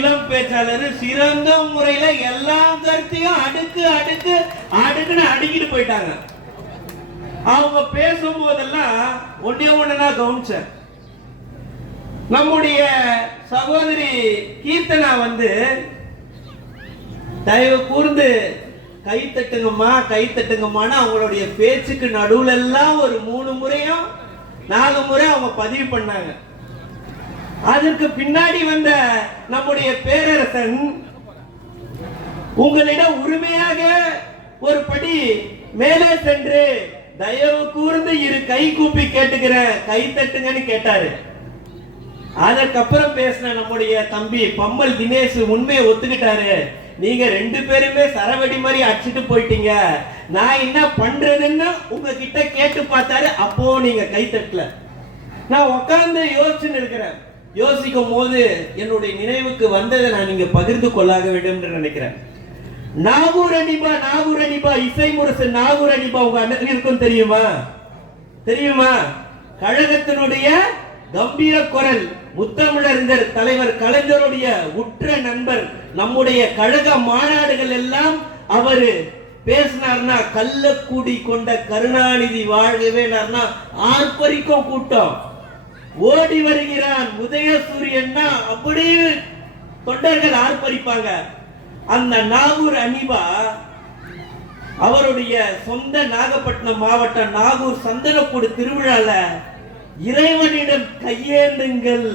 இளம் பேச்சாளர் சிறந்த முறையில எல்லா கருத்தையும் அடுக்கு அடுக்கு அடுக்குன்னு அடுக்கிட்டு போயிட்டாங்க. அவங்க பேசும் போதெல்லாம் ஒன்னே ஒண்ணு நான் கவனிச்சேன். நம்முடைய சகோதரி கீர்த்தனா வந்து தயவு கூர்ந்து கை தட்டுங்கம்மா கை தட்டுங்கம்மான்னு அவங்களுடைய பேச்சுக்கு நடுவுல எல்லாம் ஒரு மூணு முறையும் நாலு முறை அவங்க பதிவு பண்ணாங்க. அதற்கு பின்னாடி வந்த நம்முடைய பேரரசன் உங்களிடம் உரிமையாக ஒரு படி மேலே சென்று தயவு கூர்ந்து இரு கை கூப்பி கேட்டுக்கிறேன் கை தட்டுங்கன்னு கேட்டாரு. அதற்கப்புறம் பேசின நம்முடைய தம்பி பம்மல் தினேஷ் உண்மையை ஒத்துக்கிட்டாரு. நீங்க ரெண்டு பேருமே சரவடி மாதிரி அடிச்சுட்டு போயிட்டீங்க. நான் என்ன பண்றதுன்னு உங்ககிட்ட கேட்டு பார்த்தாரு. அப்போ நீங்க கை தட்டல. நான் உட்கார்ந்து யோசிச்சுன்னு இருக்கிறேன். யோசிக்கும் போது என்னுடைய நினைவுக்கு வந்ததை நான் இங்க பகிர்ந்து கொள்ளாக வேண்டும் என்று நினைக்கிறேன். நாகூர் அனிபா நாகூர் அனிபா இசை முரசு நாகூர் அனிபா உங்க அண்ணன் இருக்கும் தெரியுமா? தெரியுமா? கழகத்தினுடைய கம்பீர குரல் முத்தமிழறிஞர் தலைவர் கலைஞருடைய உற்ற நண்பர் நம்முடைய கழக மாநாடுகள் எல்லாம் அவரு பேசினார்னா கள்ளக்கூடி கொண்ட கருணாநிதி வாழ்கவேனார்னா ஆர்ப்பரிக்கும் கூட்டம். ஓடி வருகிறான். உதயசூரியன்னா அப்படியே தொண்டர்கள் ஆர்ப்பரிப்பாங்க. அந்த நாகூர் அனிபா அவருடைய சொந்த நாகப்பட்டினம் மாவட்டம் நாகூர் சந்தனக்கூடு திருவிழால இறைவனிடம் கையேந்துங்கள்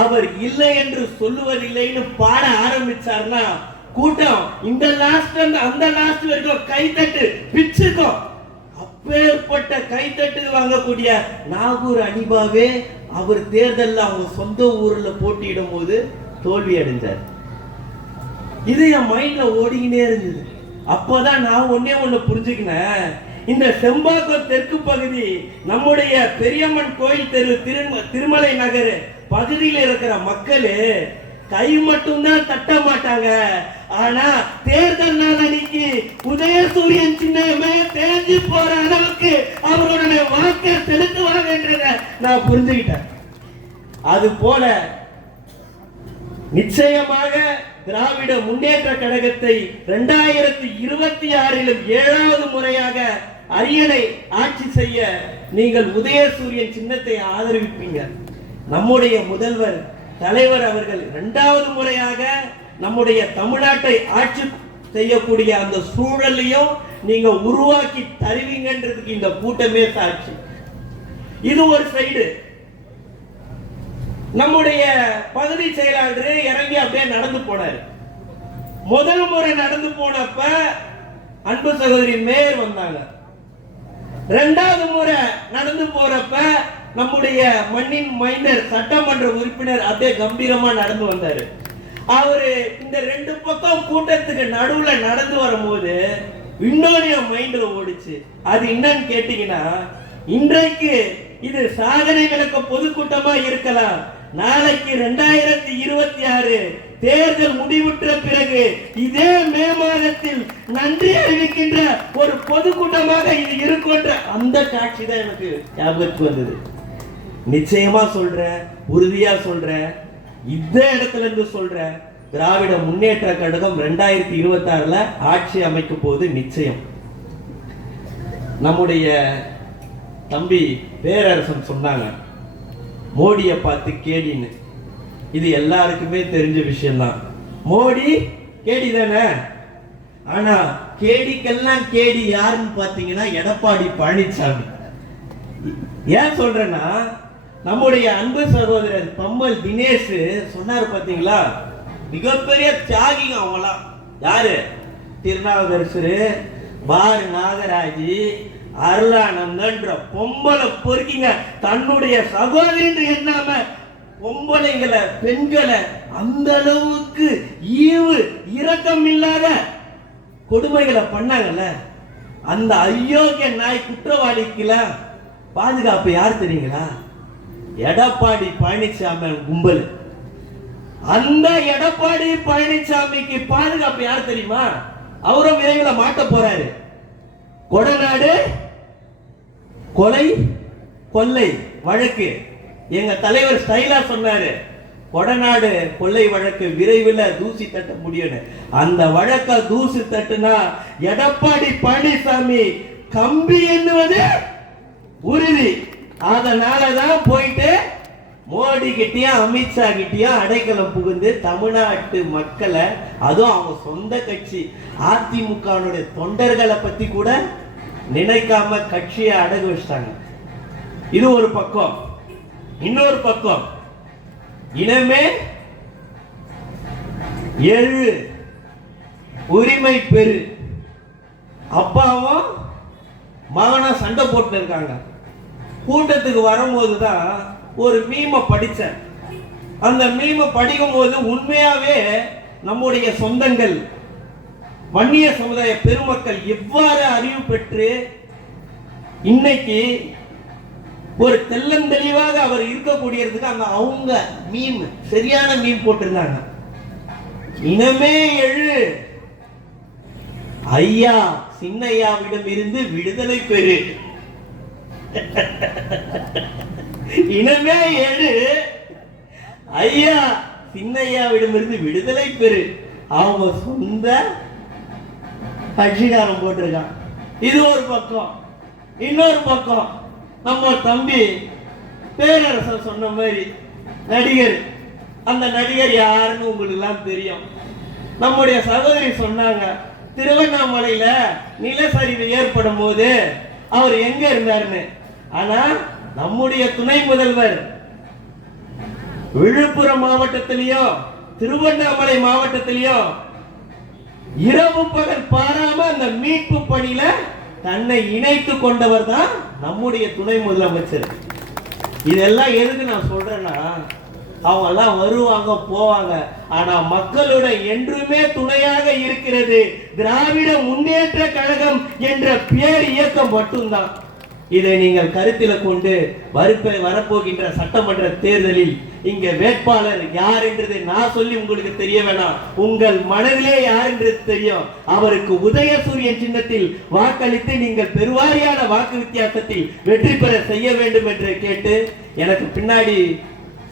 அவர் இல்லை என்று சொல்லுவதில்லைன்னு பாட ஆரம்பிச்சார்னா கூட்டம் இந்த லாஸ்ட் அந்த லாஸ்ட் வரைக்கும் கைத்தட்டு பிச்சுக்கும். அப்பேற்பட்ட கைத்தட்டு வாங்கக்கூடிய நாகூர் அனிபாவே அவர் தேர்தல்ல அவங்க சொந்த ஊர்ல போட்டியிடும் போது தோல்வி அடைஞ்சார். இது என் மைண்ட்ல ஓடிக்கினே இருந்தது. அப்போதான் நான் ஒன்னே ஒன்று புரிஞ்சுக்கினேன். இந்த செம்பாக்கம் தெற்கு பகுதி நம்முடைய பெரியம்மன் கோயில் தெரு திரும திருமலை நகர் பகுதியில் இருக்கிற மக்களு கை மட்டும்தான் தட்ட மாட்டாங்க. ஆனா தேர்தல் நாள் அன்னைக்கு உதயசூரியன் சின்னமே தேஞ்சு போற அளவுக்கு அவருடைய வாக்கை செலுத்துவாங்கன்றத நான் புரிஞ்சுக்கிட்டேன். அது போல நிச்சயமாக திராவிட முன்னேற்ற கழகத்தை இரண்டாயிரத்தி இருபத்தி ஆறிலும் ஏழாவது முறையாக அரியணை ஆட்சி செய்ய நீங்கள் உதயசூரியன் சின்னத்தை ஆதரவிப்பீங்க. நம்முடைய முதல்வர் தலைவர் அவர்கள் இரண்டாவது முறையாக நம்முடைய தமிழ்நாட்டை ஆட்சி செய்யக்கூடிய அந்த சூழலையும் நீங்க உருவாக்கி தருவீங்கன்றதுக்கு இந்த கூட்டமே சாட்சி. இது ஒரு சைடு. நம்முடைய பகுதி செயலாளர் இறங்கி அப்படியே நடந்து போனாரு. முதல் முறை நடந்து போனப்ப அன்பு சகோதரி மேயர் வந்தாங்க. ரெண்டாவது முறை நடந்து போறப்ப நம்முடைய மண்ணின் மைந்தர் சட்டமன்ற உறுப்பினர் அப்படியே கம்பீரமா நடந்து வந்தாரு. அவரு இந்த ரெண்டு பக்கம் கூட்டத்துக்கு நடுவுல நடந்து வரும்போது இன்னொரு என் மைண்ட்ல ஓடிச்சு. அது என்னன்னு கேட்டீங்கன்னா இன்றைக்கு இது சாதனை விளக்க பொதுக்கூட்டமா இருக்கலாம். நாளைக்கு ரெண்டாயிரத்தி இருபத்தி ஆறு தேர்தல் முடிவுற்ற பிறகு இதே மே மாதத்தில் நன்றி அறிவிக்கின்ற ஒரு பொதுக்கூட்டமாக இது இருக்குன்ற அந்த காட்சி தான் எனக்கு ஞாபகத்துக்கு வந்தது. நிச்சயமா சொல்றேன் உறுதியா சொல்றேன். இந்த இடத்துல இருந்து சொல்றேன் திராவிட முன்னேற்ற கழகம் ரெண்டாயிரத்தி இருபத்தி ஆறுல ஆட்சி அமைக்கும் போது நிச்சயம். நம்முடைய தம்பி பேரரசன் சொன்னாங்க மோடியை பார்த்து கேடின்னு. இது எல்லாருக்குமே தெரிஞ்ச விஷயம்தான். மோடி கேடி தானே? ஆனா கேடிக்கெல்லாம் கேடி யாருன்னு பார்த்தீங்கன்னா எடப்பாடி பழனிசாமி ஏன் சொல்றேன்னா நம்முடைய அன்பு சகோதரர் பம்மல் தினேஷ் சொன்னார் பார்த்தீங்களா மிகப்பெரிய தியாகிங்க அவங்களாம் யாரு? திருநாவுக்கரசரு பாரு நாகராஜ் அருளானந்தன்ற பொம்பளை பொறுக்கிங்க. தன்னுடைய சகோதரின்னு எண்ணாம பொம்பளைங்களை பெண்களை அந்த அளவுக்கு ஈவு இரக்கம் இல்லாத கொடுமைகளை பண்ணாங்கல்ல? அந்த அயோக்கிய நாய் குற்றவாளிக்கெல்லாம் பாதுகாப்பு யார் தெரியுங்களா? எடப்பாடி பழனிசாமி கும்பல். அந்த எடப்பாடி பழனிசாமிக்கு பாதுகாப்பு யார் தெரியுமா? அவரும் விரைவில் மாட்ட போறாரு. கொடநாடு கொலை கொள்ளை வழக்கு. எங்க தலைவர் ஸ்டைலா சொன்னாரு கொடநாடு கொள்ளை வழக்கு விரைவில் தூசி தட்ட முடியும் அந்த வழக்க தூசி தட்டுனா எடப்பாடி பழனிசாமி கம்பி என்னுவது உறுதி. அதனாலதான் போயிட்டு மோடி கிட்டயும் அமித்ஷா கிட்டயும் அடைக்கலம் புகுந்து தமிழ்நாட்டு மக்களை அதுவும் அவங்க சொந்த கட்சி அதிமுகனுடைய தொண்டர்களை பத்தி கூட நினைக்காம கட்சியை அடகு வச்சிட்டாங்க. இது ஒரு பக்கம். இன்னொரு பக்கம். இனமே எழு உரிமை பெறு. அப்பாவும் மகனும் சண்டை போட்டு இருக்காங்க. கூட்டத்துக்கு வரும்போது தான் ஒரு மீமை படித்தேன் அந்த மீமை படிக்கும் போது உண்மையாவே நம்முடைய சொந்தங்கள் வன்னிய சமுதாய பெருமக்கள் எவ்வாறு அறிவு பெற்று இன்னைக்கு ஒரு தெள்ளந்தெளிவாக அவர் இருக்கக்கூடியதுக்கு அந்த அவங்க மீன் சரியான மீன் போட்டிருந்தாங்க. இனமே எழு. ஐயா சின்னையாவிடம் இருந்து விடுதலை பெறு. இனமே ஏழு. ஐயா சின்னையாவிடமிருந்து விடுதலை பெறு. அவங்க சொந்த கட்சிக்காரன் போட்டிருக்கான். இது ஒரு பக்கம். இன்னொரு பக்கம். நம்ம தம்பி பேரரசர் சொன்ன மாதிரி நடிகர். அந்த நடிகர் யாருன்னு உங்களுக்கு எல்லாம் தெரியும். நம்முடைய சகோதரி சொன்னாங்க திருவண்ணாமலையில நிலச்சரிவு ஏற்படும் போது அவர் எங்க இருந்தாருன்னு? ஆனா நம்முடைய துணை முதல்வர் விழுப்புரம் மாவட்டத்திலேயோ திருவண்ணாமலை மாவட்டத்திலேயோ இரவு பகல் பாராம அந்த மீட்பு பணியில தன்னை இணைத்து கொண்டவர் தான் நம்முடைய துணை முதலமைச்சர். இதெல்லாம் எதுக்கு நான் சொல்றேன்னா அவங்க எல்லாம் வருவாங்க போவாங்க. ஆனா மக்களோட என்றுமே துணையாக இருக்கிறது திராவிட முன்னேற்ற கழகம் என்ற பேர் இயக்கம் மட்டும்தான். இதை நீங்கள் கருத்தில் கொண்டு வருப்ப வரப்போகின்ற சட்டமன்ற தேர்தலில் இங்க வேட்பாளர் யார் என்றது நான் சொல்லி உங்களுக்கு தெரிய வேணாம். உங்கள் மனதிலே யார் என்றது தெரியும். அவருக்கு உதயசூரியன் சின்னத்தில் வாக்களித்து நீங்கள் பெருவாரியான வாக்கு வித்தியாசத்தில் வெற்றி பெற செய்ய வேண்டும் என்று கேட்டு எனக்கு பின்னாடி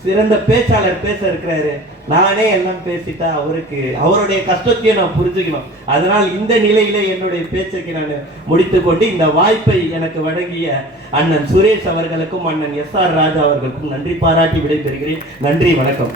சிறந்த பேச்சாளர் பேச இருக்கிறாரு. நானே எல்லாம் பேசிட்டா அவருக்கு அவருடைய கஷ்டத்தையும் நான் புரிஞ்சுக்கணும். அதனால் இந்த நிலையிலே என்னுடைய பேச்சுக்கு நான் முடித்துக்கொண்டு இந்த வாய்ப்பை எனக்கு வழங்கிய அண்ணன் சுரேஷ் அவர்களுக்கும் அண்ணன் எஸ் ஆர் ராஜா அவர்களுக்கும் நன்றி பாராட்டி விடைபெறுகிறேன். நன்றி வணக்கம்.